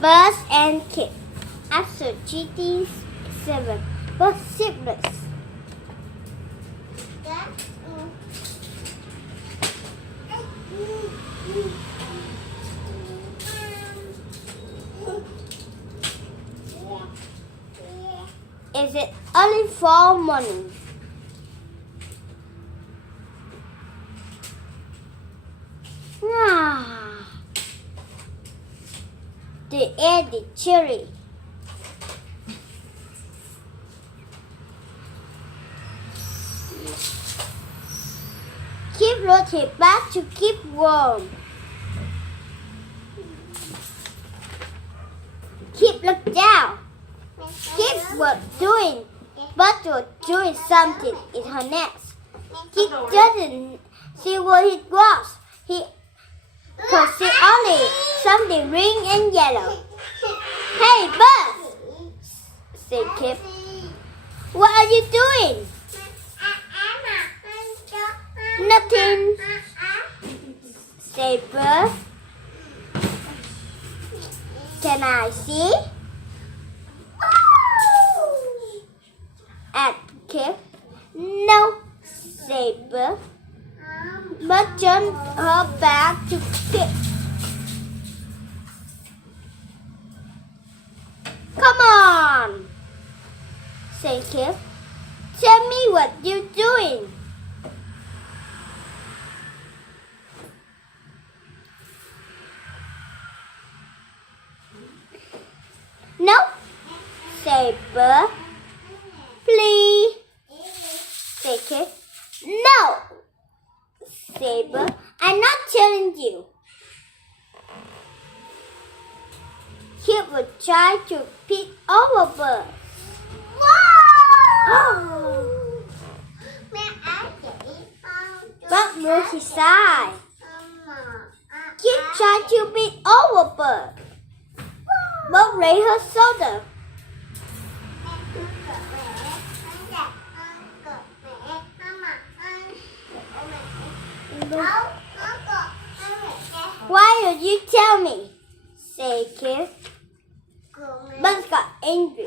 Buzz and Kip. After GT7 were siblings. Is it early fall morning? The air is chilly. Kip rode his back to keep warm. Kip looked down. Kip was doing something in her nest. Kip didn't see what it was. He could see only something green and yellow. Hey, Buzz, said Kip. What are you doing? Nothing, said Buzz. Can I see? Asked Kip. No, said Buzz. But turned her back to Kip. Come on, said Kip. Tell me what you're doing. No, said Buzz. Please, said Kip. No, said Buzz. I'm not telling you. Kip would try to peek over Buzz. Buzz moved his side. Kip tried to peek over Buzz. Buzz raised her shoulder. Why did you tell me? Said Kip. Buzz got angry.